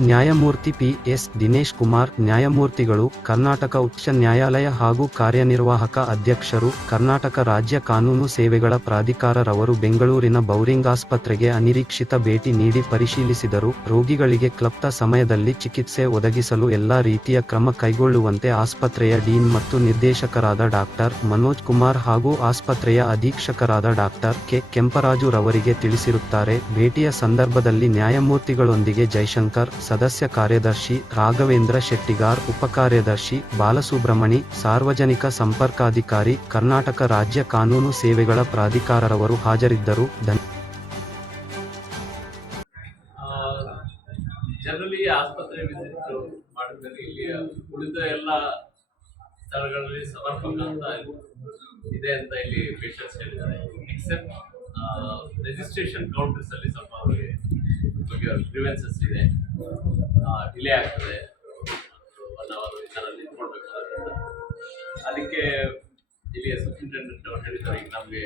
ನ್ಯಾಯಮೂರ್ತಿ P S Dinesh Kumar, ನ್ಯಾಯಮೂರ್ತಿಗಳು, ಕರ್ನಾಟಕ ಉಚ್ಚ ನ್ಯಾಯಾಲಯ ಹಾಗೂ ಕಾರ್ಯನಿರ್ವಾಹಕ ಅಧ್ಯಕ್ಷರು, ಕರ್ನಾಟಕ ರಾಜ್ಯ ಕಾನೂನು ಸೇವೆಗಳ ಪ್ರಾಧಿಕಾರರವರು ಬೆಂಗಳೂರಿನ ಬೌರಿಂಗ್ ಆಸ್ಪತ್ರೆಗೆ ಅನಿರೀಕ್ಷಿತ ಭೇಟಿ ನೀಡಿ ಪರಿಶೀಲಿಸಿದರು. ರೋಗಿಗಳಿಗೆ ಕ್ಲಪ್ತ ಸಮಯದಲ್ಲಿ ಚಿಕಿತ್ಸೆ ಒದಗಿಸಲು ಎಲ್ಲಾ ರೀತಿಯ ಕ್ರಮ ಕೈಗೊಳ್ಳುವಂತೆ ಆಸ್ಪತ್ರೆಯ ಡೀನ್ ಮತ್ತು ನಿರ್ದೇಶಕರಾದ ಡಾಕ್ಟರ್ ಮನೋಜ್ ಕುಮಾರ್ ಹಾಗೂ ಆಸ್ಪತ್ರೆಯ ಅಧೀಕ್ಷಕರಾದ ಡಾಕ್ಟರ್ ಕೆ. ಕೆಂಪರಾಜು ರವರಿಗೆ ತಿಳಿಸಿರುತ್ತಾರೆ, ಭೇಟಿಯ ಸಂದರ್ಭದಲ್ಲಿ ನ್ಯಾಯಮೂರ್ತಿಗಳೊಂದಿಗೆ ಜೈಶಂಕರ್ ಸದಸ್ಯ ಕಾರ್ಯದರ್ಶಿ ರಾಘವೇಂದ್ರ ಶೆಟ್ಟಿಗಾರ್ ಉಪಕಾರ್ಯದರ್ಶಿ ಬಾಲಸುಬ್ರಹ್ಮಣಿ, ಸಾರ್ವಜನಿಕ ಸಂಪರ್ಕಾಧಿಕಾರಿ, ಕರ್ನಾಟಕ ರಾಜ್ಯ ಕಾನೂನು ಸೇವೆಗಳ ಪ್ರಾಧಿಕಾರರವರು ಹಾಜರಿದ್ದರು. ಜನರಲಿ ಆಸ್ಪತ್ರೆ ವಿಸಿಟ್ ಮಾಡಿದ್ಮೇಲೆ ಇಲ್ಲಿ ಉಳಿದ ಎಲ್ಲ ಸ್ಥಳಗಳಲ್ಲಿ ಸಮರ್ಪಕ ಅಂತ ಇದೆ ಅಂತ ಇಲ್ಲಿ ಪೇಷಂಟ್ಸ್ ಹೇಳಿದ್ದಾರೆ. ಎಕ್ಸೆಪ್ಟ್ ರಿಜಿಸ್ಟ್ರೇಷನ್ ಕೌಂಟರ್ಸಲ್ಲಿ ಸ್ವಲ್ಪ ಅವ್ರಿಗೆ ಗ್ರೀವೆನ್ಸಸ್ ಇದೆ ಡಿಲೇ ಆಗ್ತದೆ. ಒನ್ ಅವರ್ ಈ ಥರ ಅದಕ್ಕೆ ಇಲ್ಲಿಯ ಸೂಪ್ರಿಂಟೆಂಡೆಂಟ್ ಅವ್ರು ಹೇಳಿದ್ದಾರೆ, ಈಗ ನಮಗೆ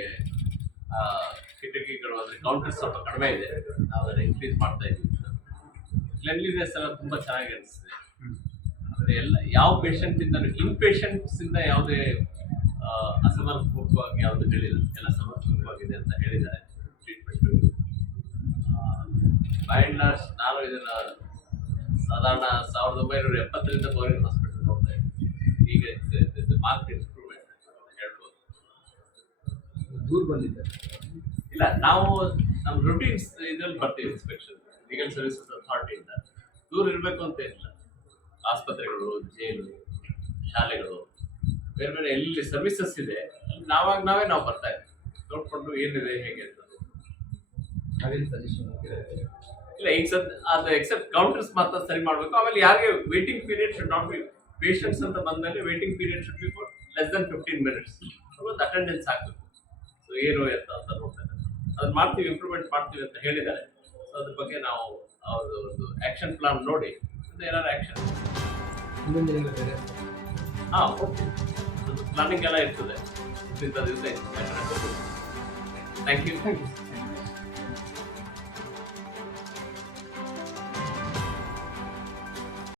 ಕಿಟಕಿಗಳು ಅಂದರೆ ಕೌಂಟರ್ಸ್ ಸ್ವಲ್ಪ ಕಡಿಮೆ ಇದೆ. ನಾವು ಅದನ್ನು ಇನ್ಕ್ರೀಸ್ ಮಾಡ್ತಾ ಇದ್ದೀವಿ. ಕ್ಲೆನ್ಲಿನೆಸ್ ಎಲ್ಲ ತುಂಬ ಚೆನ್ನಾಗಿ ಅನಿಸ್ತದೆ. ಅಂದರೆ ಎಲ್ಲ, ಯಾವ ಪೇಷಂಟಿಂದ ಇನ್ ಪೇಷಂಟ್ಸಿಂದ ಯಾವುದೇ ಅಸಮರ್ಪಕವಾಗಿ ಯಾವುದು ಹೇಳಿಲ್ಲ. ಎಲ್ಲ ಸಮರ್ಪಕವಾಗಿದೆ ಅಂತ ಹೇಳಿದ್ದಾರೆ. ಬೈ ಲಾಸ್ಟ್ ನಾನು ಇದನ್ನು ಸಾಧಾರಣ ಸಾವಿರದ ಒಂಬೈನೂರ ಎಪ್ಪತ್ತರಿಂದ ಬೋರಿಂಗ್ ಹಾಸ್ಪಿಟಲ್ ನೋಡ್ತಾ ಇದ್ದೀನಿ ಈಗ ಮಾರ್ಕ್ ಇಂಪ್ರೂವ್ಮೆಂಟ್ ಹೇಳ್ಬೋದು. ದೂರ ಬಂದಿದ್ದೆ ಇಲ್ಲ ನಾವು ನಮ್ಮ ರುಟೀನ್ಸ್ ಇದ್ರಲ್ಲಿ ಬರ್ತೀವಿ ಇನ್ಸ್ಪೆಕ್ಷನ್ ಲೀಗಲ್ ಸರ್ವಿಸಸ್ ಅಥಾರಿಟಿಯಿಂದ ದೂರ ಇರಬೇಕು ಅಂತ ಇಲ್ಲ ಆಸ್ಪತ್ರೆಗಳು ಜೈಲು ಶಾಲೆಗಳು ಬೇರೆ ಬೇರೆ ಎಲ್ಲಿ ಸರ್ವಿಸಸ್ ಇದೆ ಅಲ್ಲಿ ನಾವಾಗ ನಾವೇ ನಾವು ಬರ್ತಾ ಇದ್ದೀವಿ ನೋಡ್ಕೊಂಡು ಏನಿದೆ ಹೇಗೆ ಅಂತ ಸಜೆಷನ್ ಇಲ್ಲ ಈಗ ಸದ್ ಅದು ಎಕ್ಸೆಪ್ಟ್ ಕೌಂಟರ್ಸ್ ಮಾತ್ರ ಸರಿ ಮಾಡಬೇಕು. ಆಮೇಲೆ ಯಾರಿಗೆ waiting period should not be patients ಅಂತ ಬಂದಮೇಲೆ waiting period should be for less than fifteen minutes ಒಂದು ಅಟೆಂಡೆನ್ಸ್ ಆಗಬೇಕು. ಸೊ ಏನು ಎಂತ ಅಂತ ನೋಡ್ತಾರೆ ಇದ್ದಾರೆ. ಅದು ಮಾಡ್ತೀವಿ ಇಂಪ್ರೂವ್ಮೆಂಟ್ ಮಾಡ್ತೀವಿ ಅಂತ ಹೇಳಿದ್ದಾರೆ. ಸೊ ಅದ್ರ ಬಗ್ಗೆ ನಾವು ಅವ್ರದ್ದು ಒಂದು ಆ್ಯಕ್ಷನ್ ಪ್ಲಾನ್ ನೋಡಿ ಏನಾದ್ರು ಆ್ಯಕ್ಷನ್ ಹಾಂ ಓಕೆ ಪ್ಲಾನಿಂಗ್ ಎಲ್ಲ ಇರ್ತದೆ. ದಿವಸ ಥ್ಯಾಂಕ್ ಯು ಥ್ಯಾಂಕ್ ಯು